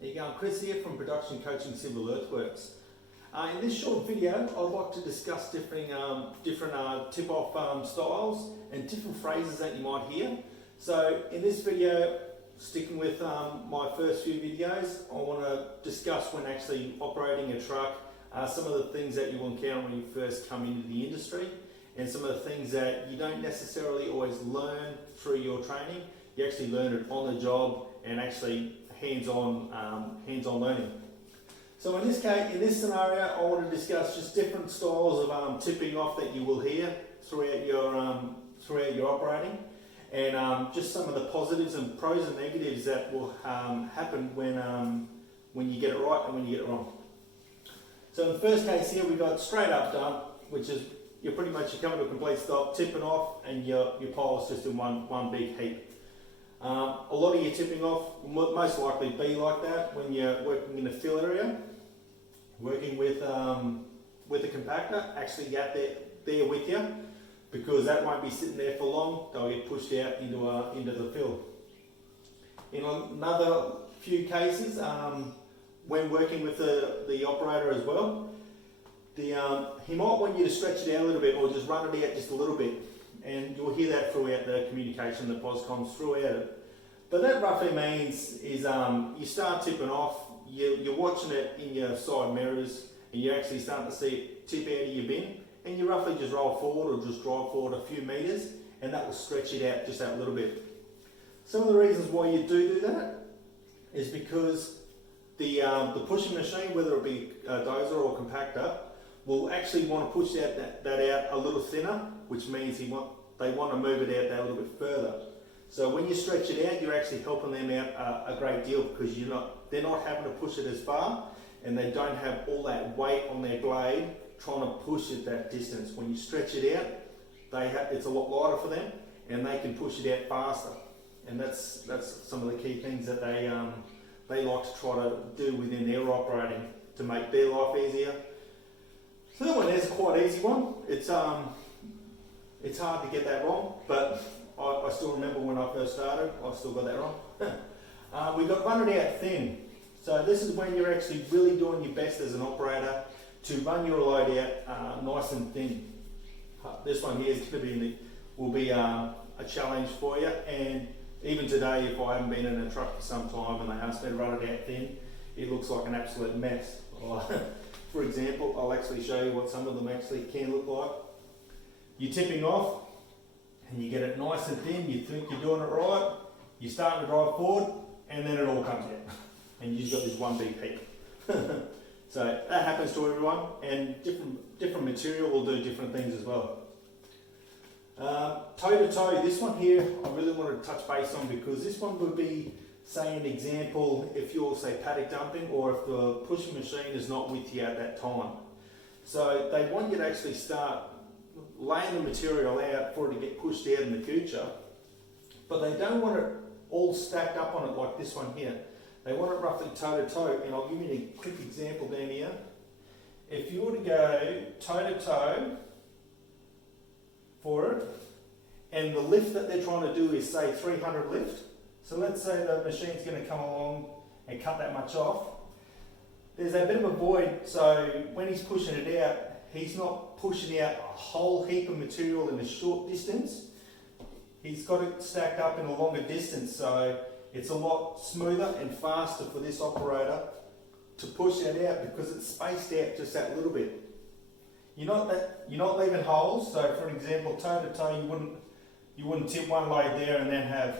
There you go, I'm Chris here from Production Coaching Civil Earthworks. In this short video, I'd like to discuss different tip-off styles and different phrases that you might hear. So in this video, sticking with my first few videos, I want to discuss when actually operating a truck, some of the things that you will encounter when you first come into the industry, and some of the things that you don't necessarily always learn through your training. You actually learn it on the job and actually hands-on learning. So in this scenario, I want to discuss just different styles of tipping off that you will hear throughout your operating, and just some of the positives and pros and negatives that will happen when you get it right and when you get it wrong. So in the first case here, we've got straight up dump, which is you're coming to a complete stop, tipping off, and your pile is just in one big heap. A lot of your tipping off will most likely be like that when you're working in a fill area, working with a compactor, actually get there with you, because that won't be sitting there for long. They'll get pushed out into the fill. In another few cases, when working with the operator as well, he might want you to stretch it out a little bit or just run it out just a little bit. And you'll hear that throughout the communication, the POSCOMs throughout it. But that roughly means is you start tipping off, you're watching it in your side mirrors, and you're actually starting to see it tip out of your bin, and you roughly just roll forward or just drive forward a few metres, and that will stretch it out just that little bit. Some of the reasons why you do that is because the pushing machine, whether it be a dozer or compactor, will actually want to push that out a little thinner, which means they want to move it out that little bit further. So when you stretch it out, you're actually helping them out a great deal, because they're not having to push it as far, and they don't have all that weight on their blade trying to push it that distance. When you stretch it out, it's a lot lighter for them, and they can push it out faster. And that's some of the key things that they like to try to do within their operating to make their life easier. So that one is quite an easy one. It's hard to get that wrong, but I still remember when I first started, I still got that wrong. We've got run it out thin. So this is when you're actually really doing your best as an operator to run your load out nice and thin. This one here will be a challenge for you. And even today, if I haven't been in a truck for some time and they ask me to run it out thin, it looks like an absolute mess. For example, I'll actually show you what some of them actually can look like. You're tipping off, and you get it nice and thin, you think you're doing it right, you start to drive forward, and then it all comes out. And you've got this one big heap. So that happens to everyone, and different material will do different things as well. Toe to toe, this one here I really want to touch base on, because this one would be, say, an example if you're, say, paddock dumping, or if the pushing machine is not with you at that time. So they want you to actually start laying the material out for it to get pushed out in the future, but they don't want it all stacked up on it like this one here. They want it roughly toe to toe, and I'll give you a quick example down here. If you were to go toe to toe for it, and the lift that they're trying to do is, say, 300 lift, so let's say the machine's going to come along and cut that much off, there's a bit of a void, so when he's pushing it out, he's not pushing out a whole heap of material in a short distance. He's got it stacked up in a longer distance, so it's a lot smoother and faster for this operator to push that out, because it's spaced out just that little bit. You're not leaving holes. So for an example, toe to toe, you wouldn't tip one load there and then have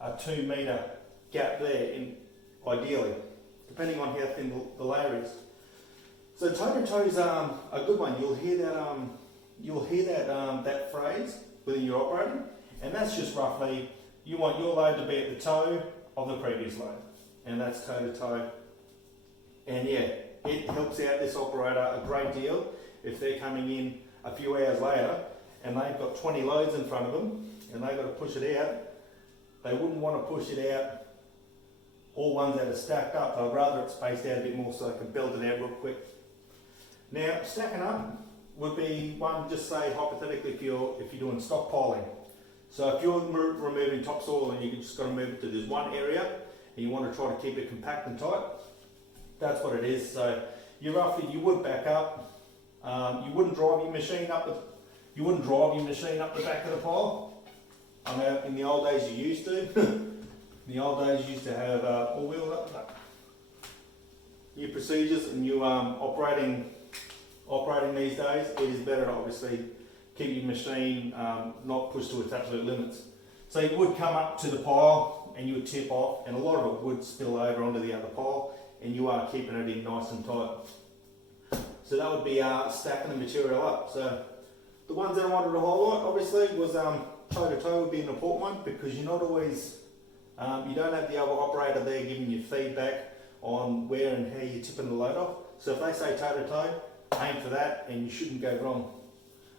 a 2 metre gap there, ideally, depending on how thin the layer is. So toe to toe is a good one. You'll hear that phrase within your operating, and that's just roughly, you want your load to be at the toe of the previous load, and that's toe to toe. And yeah, it helps out this operator a great deal if they're coming in a few hours later and they've got 20 loads in front of them and they've got to push it out. They wouldn't want to push it out all ones that are stacked up. They'd rather it spaced out a bit more so they can build it out real quick. Now, stacking up would be one, just say hypothetically, if you're doing stockpiling. So if you're removing topsoil and you just got to move it to this one area, and you want to try to keep it compact and tight, that's what it is. So you would back up. You wouldn't drive your machine up the back of the pile. I know in the old days you used to. In the old days you used to have all-wheel up. New procedures and new operating these days, it is better to obviously keep your machine not pushed to its absolute limits. So you would come up to the pile and you would tip off, and a lot of it would spill over onto the other pile, and you are keeping it in nice and tight. So that would be stacking the material up. So the ones that I wanted to highlight obviously was toe to toe would be an important one, because you're not always, you don't have the other operator there giving you feedback on where and how you're tipping the load off. So if they say toe to toe, aim for that and you shouldn't go wrong.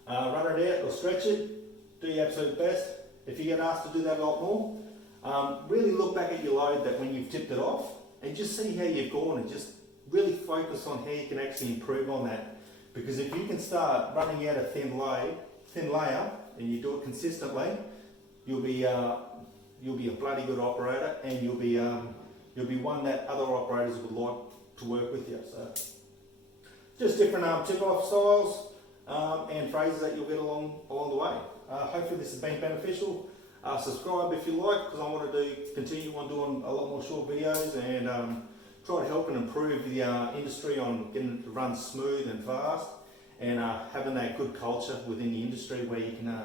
Run it out or stretch it, do your absolute best. If you get asked to do that a lot more, really look back at your load that when you've tipped it off and just see how you've gone, and just really focus on how you can actually improve on that. Because if you can start running out a thin layer and you do it consistently, you'll be a bloody good operator, and you'll be one that other operators would like to work with you. So just different tip-off styles and phrases that you'll get along the way. Hopefully this has been beneficial. Subscribe if you like, because I want to continue on doing a lot more short videos and try to help and improve the industry on getting it to run smooth and fast, and having that good culture within the industry where you can,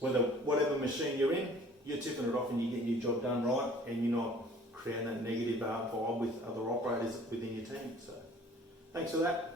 whatever machine you're in, you're tipping it off and you're getting your job done right, and you're not creating that negative vibe with other operators within your team. So thanks for that.